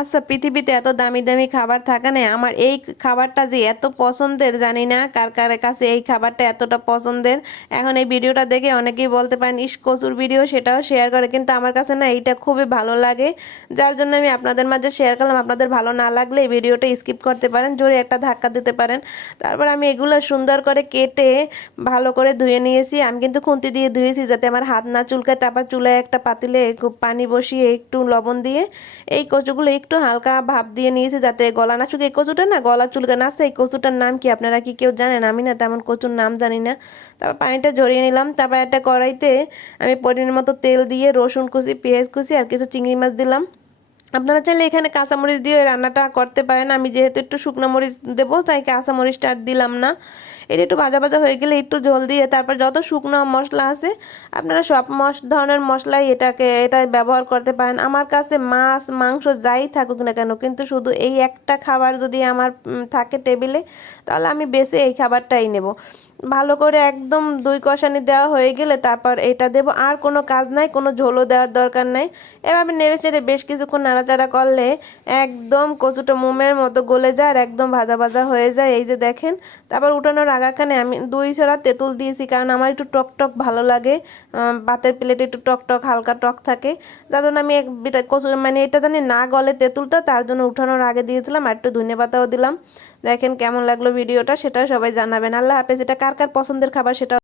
আচ্ছা, পৃথিবীতে এত দামি দামি খাবার থাকে না, আমার এই খাবারটা যে এত পছন্দের জানি না কার কার কাছে এই খাবারটা এতটা পছন্দের। এখন এই ভিডিওটা দেখে অনেকেই বলতে পারেন ইস কচুর ভিডিও, সেটাও শেয়ার করে, কিন্তু আমার কাছে না এইটা খুবই ভালো লাগে, যার জন্য আমি আপনাদের মাঝে শেয়ার করলাম। আপনাদের ভালো না লাগলে এই ভিডিওটা স্কিপ করতে পারেন, জোরে একটা ধাক্কা দিতে পারেন। তারপর আমি এগুলো সুন্দর করে কেটে ভালো করে ধুয়ে নিয়েছি। আমি কিন্তু খুন্তি দিয়ে ধুয়েছি যাতে আমার হাত না চুলকায়। তারপর চুলায় একটা পাতিলে খুব পানি বসিয়ে একটু লবণ দিয়ে এই কচুগুলো একটু হালকা ভাপ দিয়ে নিয়েছি যাতে গলা না শুকিয়ে। এই কচুটা না গলা চুলকায় না। আচ্ছা, এই কচুটার নাম কি আপনারা কি কেউ জানেন? আমি না তেমন কচুর নাম জানি না। তারপর পানিটা ঝরিয়ে নিলাম। তারপর একটা কড়াইতে আমি পরিমাণ মতো তেল দিয়ে রসুন কুচি, পেঁয়াজ কুচি আর কিছু চিংড়ি মাছ দিলাম। আপনারা চাইলে এখানে কাঁচামরিচ দিয়ে রান্নাটা করতে পারেন। আমি যেহেতু একটু শুকনো মরিচ দেবো তাই কাঁচামরিচটা আর দিলাম না। এটা একটু ভাজা ভাজা হয়ে গেলে একটু ঝোল দিয়ে তারপর যত শুকনো মশলা আছে আপনারা সব ধরনের মশলাই এটা ব্যবহার করতে পারেন। আমার কাছে মাছ মাংস যাই থাকুক না কেন, কিন্তু শুধু এই একটা খাবার যদি আমার থাকে টেবিলে, তাহলে আমি বেছে এই খাবারটাই নেব। ভালো করে একদম দুই কষানি দেওয়া হয়ে গেলে তারপর এটা দেব। আর কোনো কাজ নাই, কোনো ঝোলও দেওয়ার দরকার নাই। এভাবে নেড়ে চেড়ে বেশ কিছুক্ষণ নাড়াচাড়া করলে একদম কচুটা মোমের মতো গলে যায় আর একদম ভাজা ভাজা হয়ে যায়, এই যে দেখেন। তারপর উঠানোর আগাখানে আমি 2 ছড়া তেঁতুল দিয়েছি, কারণ আমার একটু টক টক ভালো লাগে। ভাতের প্লেটে একটু টক টক হালকা টক থাকে, যার জন্য আমি কচু মানে এটা জানি না গলে তেঁতুলটা, তার জন্য উঠানোর আগে দিয়েছিলাম। আর একটু ধনেপাতাও দিলাম। দেখেন কেমন লাগলো ভিডিওটা, সেটাও সবাই জানাবেন। আল্লাহ হাফেজ। এটা কার কার পছন্দের খাবার সেটা